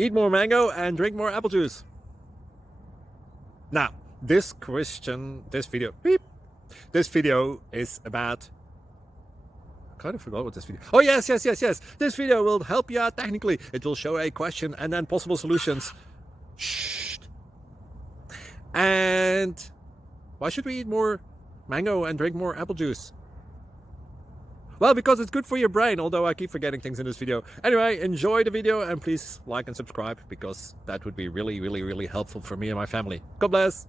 Eat more mango and drink more apple juice. Now, this video is about, I kind of forgot what this video. Oh, yes. This video will help you out technically. It will show a question and then possible solutions. Shh. And why should we eat more mango and drink more apple juice? Well, because it's good for your brain, although I keep forgetting things in this video. Anyway, enjoy the video and please like and subscribe, because that would be really helpful for me and my family. God bless!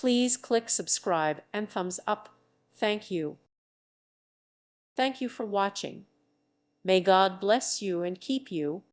Please click subscribe and thumbs up. Thank you. Thank you for watching. May God bless you and keep you.